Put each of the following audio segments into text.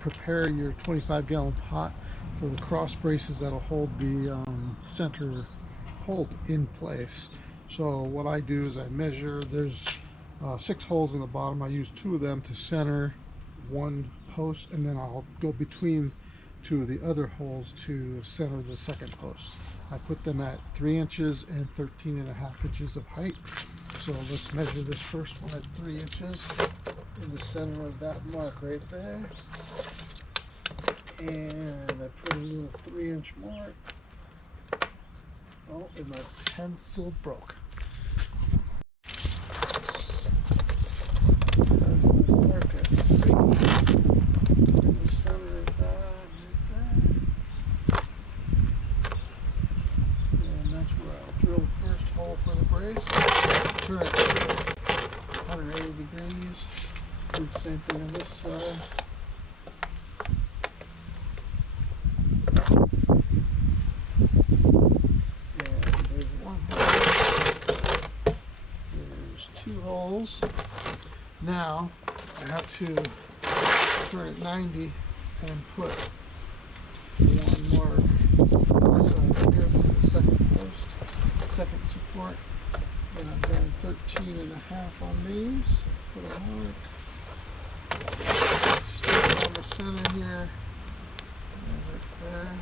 Prepare your 25-gallon pot for the cross braces that'll hold the center hold in place. So what I do is I measure. There's 6 holes in the bottom. I use 2 of them to center one post, and then I'll go between 2 of the other holes to center the second post. I put them at 3 inches and 13.5 inches of height. So let's measure this first one at 3 inches in the center of that mark right there. And I put a little 3-inch mark. Oh, and my pencil broke. Mark at 3 in the center of that right there. And that's where I'll drill the first hole for the brace. Turn it 180 degrees. Do the same thing on this side. And there's 1 hole. There's 2 holes. Now I have to turn it 90 and put 1 mark side here for the second post, second support. And I've done 13.5 on these. Put a mark. Stick on the center here. And right there.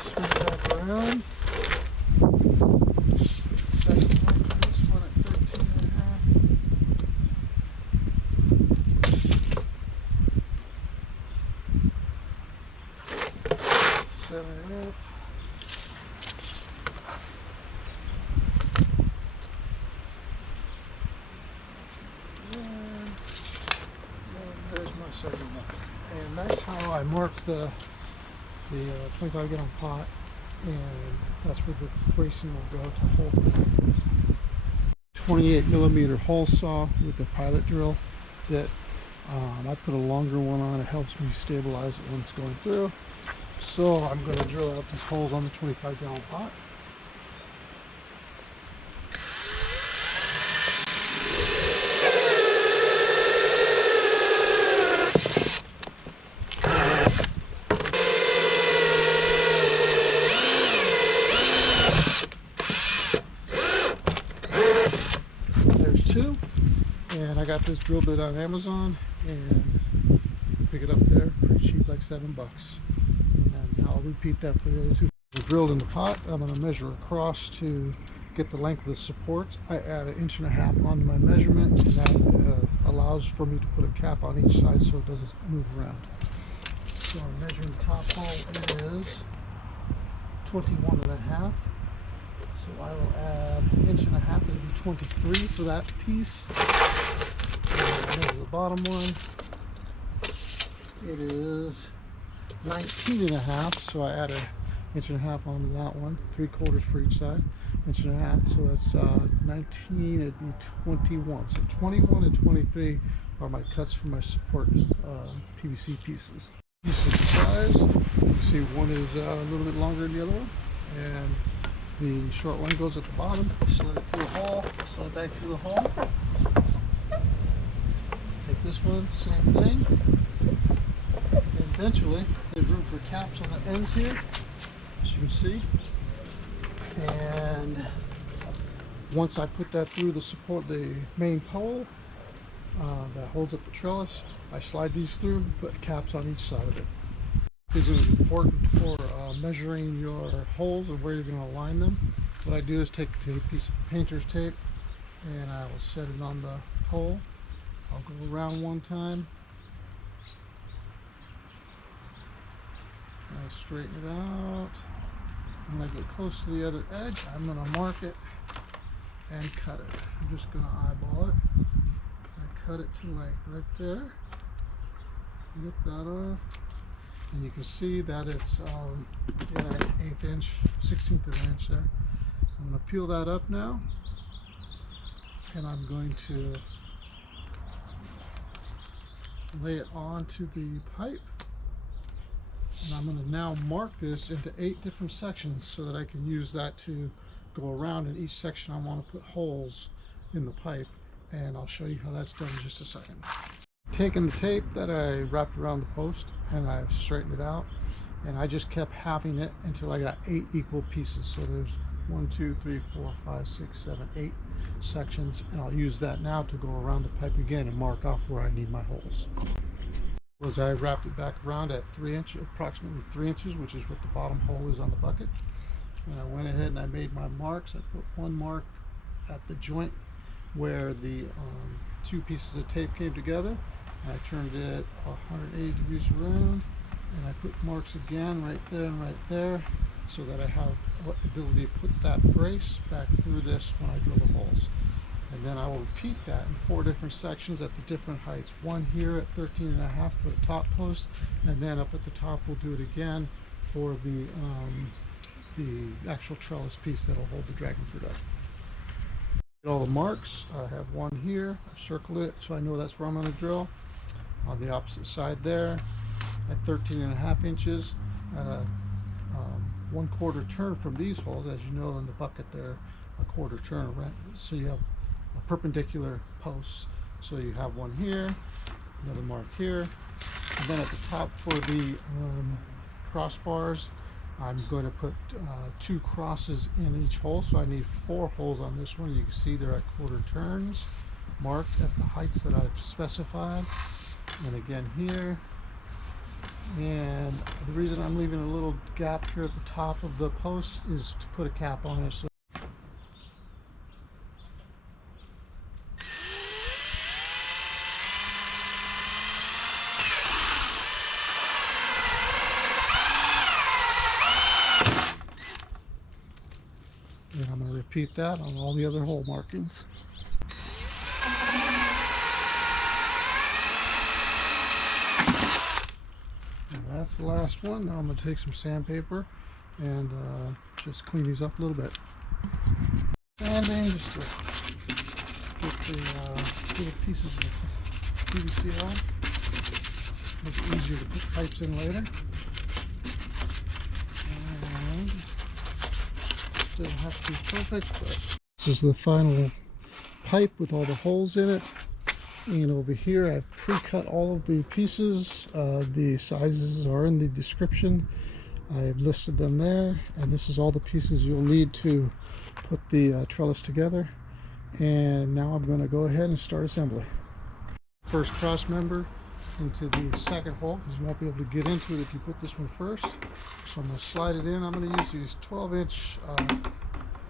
Spin back around. Second mark for this one at 13.5. Center it up. There's my second mark, and that's how I mark the 25-gallon pot, and that's where the bracing will go to hold it. 28mm hole saw with the pilot drill bit. I put a longer one on. It helps me stabilize it when it's going through. So I'm going to drill out these holes on the 25-gallon pot. There's 2, and I got this drill bit on Amazon, and pick it up there, pretty cheap, like $7. And I'll repeat that for the other 2. They're drilled in the pot. I'm going to measure across to get the length of the supports. I add 1.5 inches onto my measurement, and that allows for me to put a cap on each side so it doesn't move around. So I'm measuring the top hole. It is 21.5. So I will add 1.5 inches. It'll be 23 for that piece. And measure the bottom one. It is 19.5. So I add 1.5 inches onto that one. 3/4 for each side. 1.5 inches. So that's 19. It'd be 21. So 21 and 23 are my cuts for my support PVC pieces. Pieces of size. You see one is a little bit longer than the other one, and the short one goes at the bottom. Slide it through the hole. Slide back through the hole. Take this one, same thing. And eventually, there's room for caps on the ends here, as you can see. And once I put that through the support, the main pole that holds up the trellis, I slide these through, put caps on each side of it. These are important for measuring your holes and where you're going to align them. What I do is take a piece of painter's tape, and I will set it on the hole. I'll go around one time. I straighten it out. When I get close to the other edge, I'm going to mark it and cut it. I'm just going to eyeball it. I cut it to length right there. Get that off. And you can see that it's an 1/8 inch, 1/16 of an inch there. I'm going to peel that up now, and I'm going to lay it onto the pipe. And I'm going to now mark this into 8 different sections so that I can use that to go around. In each section I want to put holes in the pipe, and I'll show you how that's done in just a second. Taken the tape that I wrapped around the post and I've straightened it out, and I just kept halving it until I got 8 equal pieces. So there's 1, 2, 3, 4, 5, 6, 7, 8 sections, and I'll use that now to go around the pipe again and mark off where I need my holes. As I wrapped it back around at 3 inches, approximately 3 inches, which is what the bottom hole is on the bucket, and I went ahead and I made my marks. I put one mark at the joint where the 2 pieces of tape came together. I turned it 180 degrees around, and I put marks again right there and right there, so that I have the ability to put that brace back through this when I drill the holes. And then I will repeat that in 4 different sections at the different heights. One here at 13.5 for the top post, and then up at the top we'll do it again for the actual trellis piece that'll hold the dragon fruit up. All the marks. I have one here. I've circled it so I know that's where I'm going to drill. On the opposite side there at 13.5 inches at a 1/4 turn from these holes. As you know, in the bucket they're a 1/4 turn, right? So you have a perpendicular posts. So you have one here, another mark here, and then at the top for the crossbars, I'm going to put 2 crosses in each hole. So I need 4 holes on this one. You can see they're at 1/4 turns, marked at the heights that I've specified. And again here. And the reason I'm leaving a little gap here at the top of the post is to put a cap on it. So and I'm going to repeat that on all the other hole markings. That's the last one. Now I'm going to take some sandpaper and just clean these up a little bit. Sanding just to get the little pieces of PVC off. Make it easier to put pipes in later. And doesn't have to be perfect, but this is the final pipe with all the holes in it. And over here I've pre-cut all of the pieces. The sizes are in the description. I've listed them there, and this is all the pieces you'll need to put the trellis together. And now I'm going to go ahead and start assembly. First cross member into the second hole, because you won't be able to get into it if you put this one first. So I'm going to slide it in. I'm going to use these 12-inch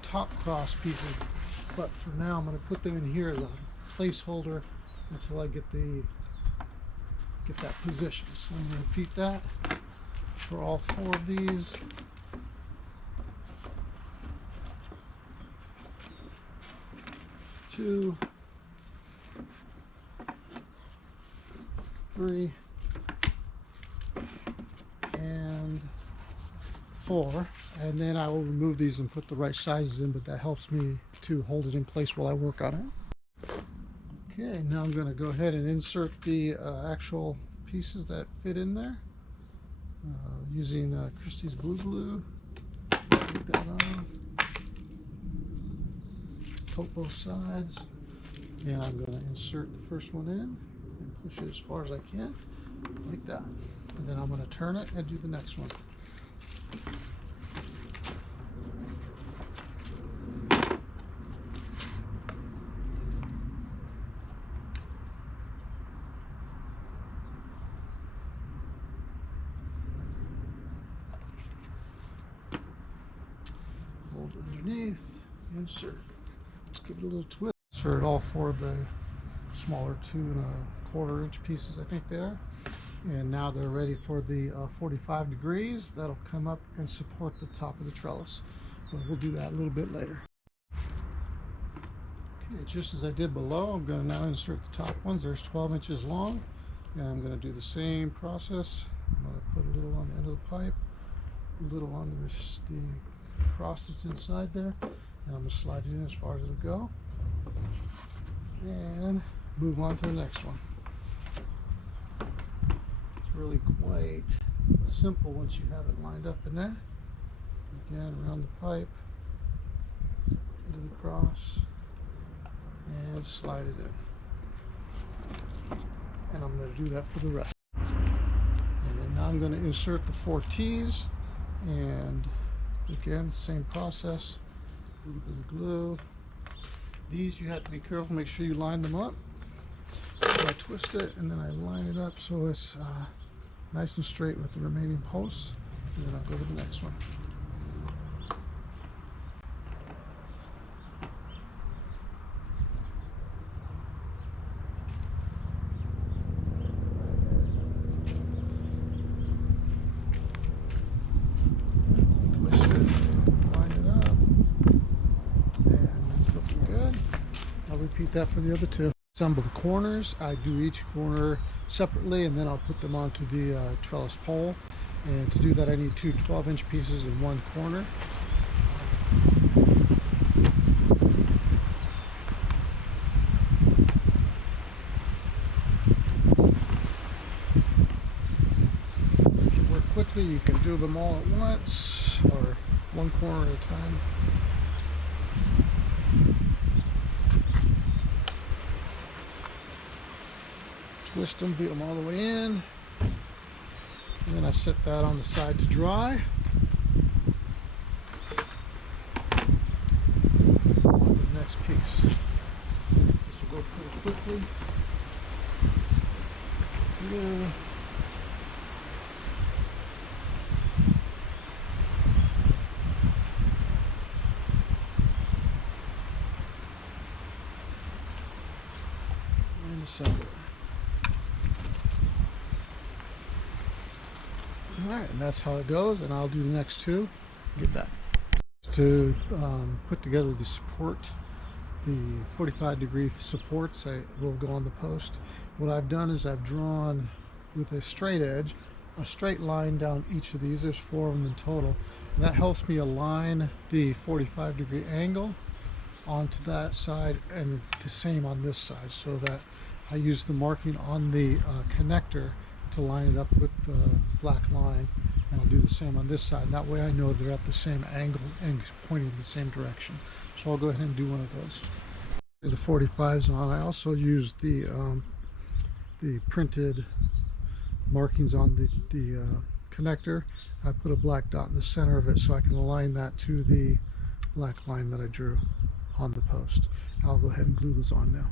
top cross pieces, but for now I'm going to put them in here as a placeholder until I get that position. So I'm going to repeat that for all 4 of these. Two, 3, and 4, and then I will remove these and put the right sizes in, but that helps me to hold it in place while I work on it. Okay, now I'm going to go ahead and insert the actual pieces that fit in there using Christie's Blue Glue. Take that on, coat both sides, and I'm going to insert the first one in and push it as far as I can, like that. And then I'm going to turn it and do the next one. Hold it underneath, insert. Let's give it a little twist. Insert all 4 of the smaller 2¼ inch pieces, I think they are. And now they're ready for the 45 degrees. That'll come up and support the top of the trellis. But we'll do that a little bit later. Okay, just as I did below, I'm going to now insert the top ones. There's 12 inches long. And I'm going to do the same process. I'm going to put a little on the end of the pipe, a little on the cross that's inside there. And I'm going to slide it in as far as it'll go. And move on to the next one. It's really quite simple once you have it lined up in there. Again, around the pipe, into the cross, and slide it in. and I'm going to do that for the rest. And now I'm going to insert the 4 T's, and again, same process. A little bit of glue. These you have to be careful, make sure you line them up. So I twist it and then I line it up so it's nice and straight with the remaining posts, and then I'll go to the next one. Twist it, line it up, and it's looking good. I'll repeat that for the other 2. Assemble the corners. I do each corner separately, and then I'll put them onto the trellis pole. And to do that, I need 2 12-inch pieces in one corner. If you work quickly, you can do them all at once, or one corner at a time. Twist them, beat them all the way in, and then I set that on the side to dry. On to the next piece. This will go pretty quickly. Yeah. And assemble it. Alright, and that's how it goes, and I'll do the next 2. Get back. To put together the support, the 45-degree supports will go on the post. What I've done is I've drawn with a straight edge a straight line down each of these. There's 4 of them in total, and that helps me align the 45-degree angle onto that side and the same on this side, so that I use the marking on the connector to line it up with the black line, and I'll do the same on this side, and that way I know they're at the same angle and pointing in the same direction. So I'll go ahead and do one of those. The 45s on. I also use the printed markings on the connector. I put a black dot in the center of it so I can align that to the black line that I drew on the post. I'll go ahead and glue those on now.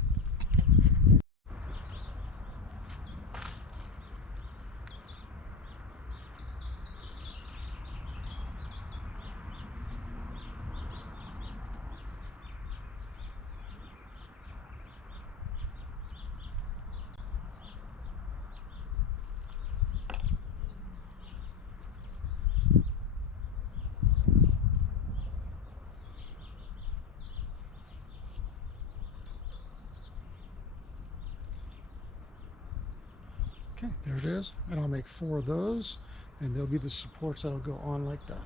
Okay, there it is, and I'll make 4 of those, and they'll be the supports that'll go on like that.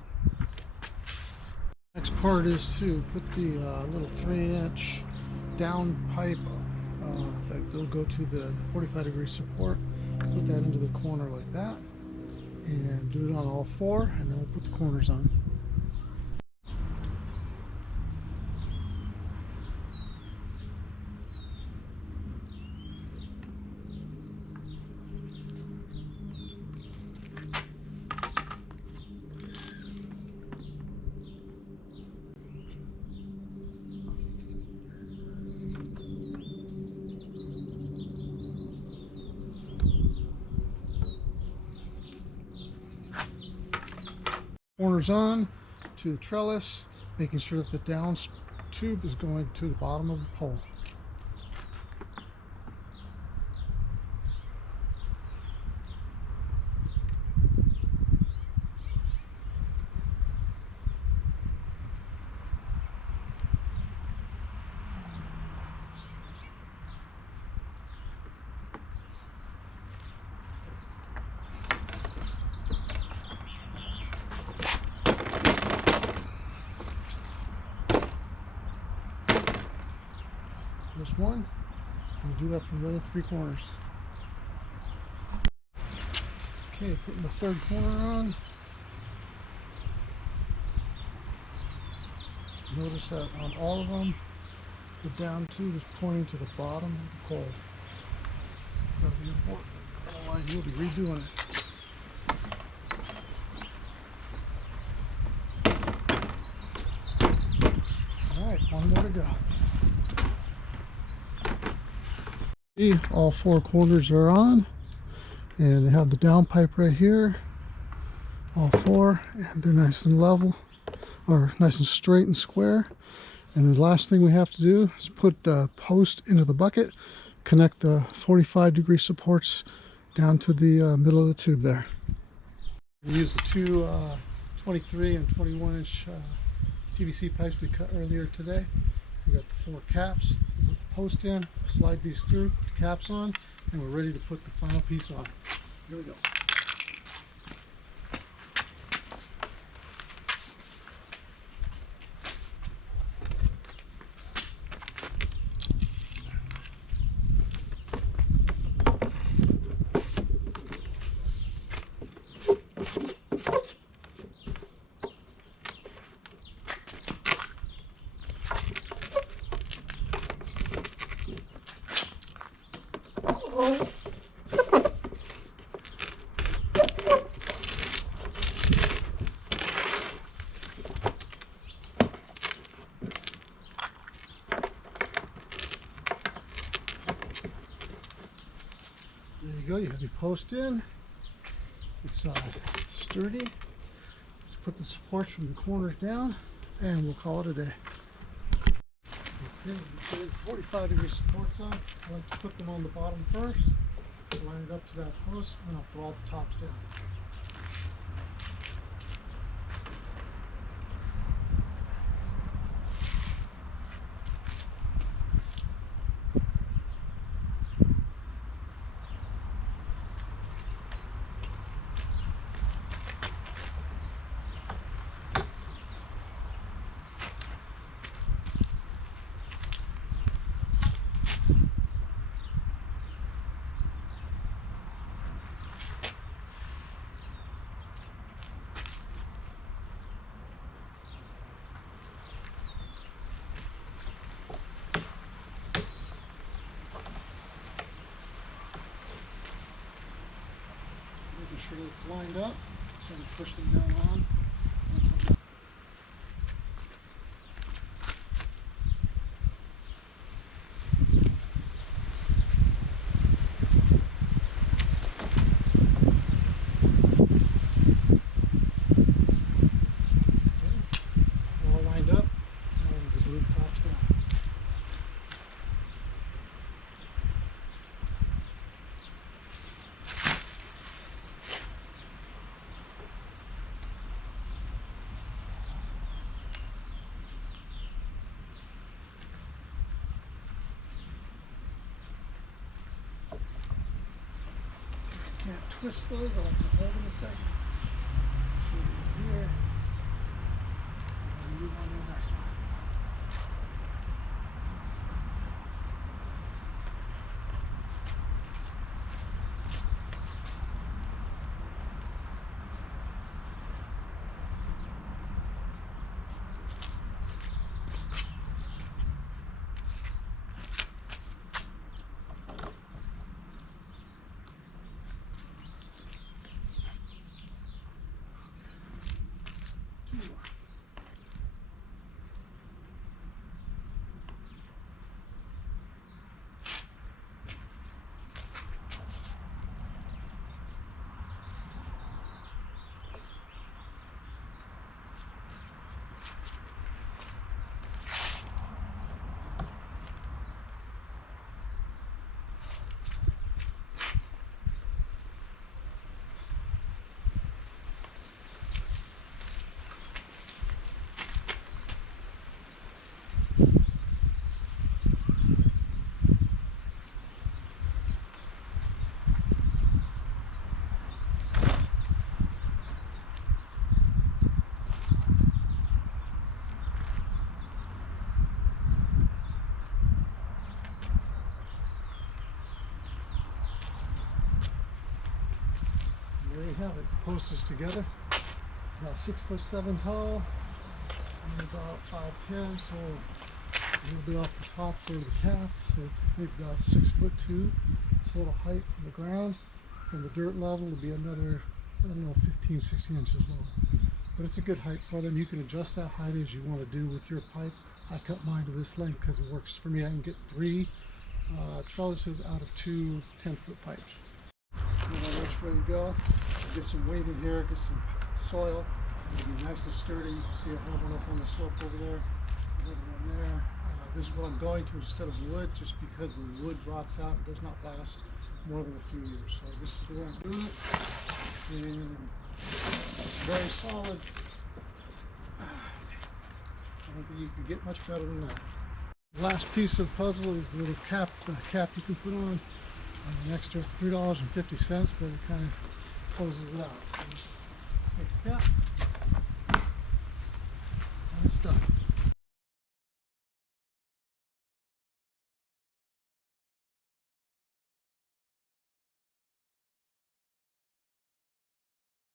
Next part is to put the little 3-inch down pipe that will go to the 45-degree support. Put that into the corner like that, and do it on all 4, and then we'll put the corners on. Corners on to the trellis, making sure that the down tube is going to the bottom of the pole. There's one. I'm going to do that for the other 3 corners. Okay, putting the 3rd corner on. Notice that on all of them, the down tube is pointing to the bottom of the pole. going to be important. Otherwise, you'll be redoing it. All right, one more to go. See, all four corners are on, and they have the down pipe right here. All four, and they're nice and level, or nice and straight and square. And the last thing we have to do is put the post into the bucket, connect the 45-degree supports down to the middle of the tube there. We use the two 23 and 21 inch PVC pipes we cut earlier today. We got the four caps, put the post in, slide these through, put the caps on, and we're ready to put the final piece on. Here we go. There you go, you have your post in. It's sturdy. Just put the supports from the corners down and we'll call it a day. Okay, we put 45-degree supports on. I like to put them on the bottom first, line it up to that post, and I'll put all the tops down. Making sure that it's lined up, so I'm going to push them down on. All lined up, and the glue tops down. Can't twist those, I'll have to hold them a second. Show them here. And move on to the next one. There you have it. The post is together. It's about 6'7" tall. I'm about 5'10", so a little bit off the top for the cap. So maybe about 6'2". total height from the ground. From the dirt level will be another, I don't know, 15, 16 inches lower. But it's a good height for them. You can adjust that height as you want to do with your pipe. I cut mine to this length because it works for me. I can get 3 trellises out of 2 10-foot pipes. And then which way you go, get some weight in here, get some soil. It'll be nice and sturdy. You see it holding up on the slope over there. One there. This is what I'm going to instead of wood, just because the wood rots out and does not last more than a few years. So this is the way I'm doing it. And it's very solid. I don't think you can get much better than that. The last piece of the puzzle is the little cap you can put on. An extra $3.50, but it kind of closes it out. So take the cap, and it's done.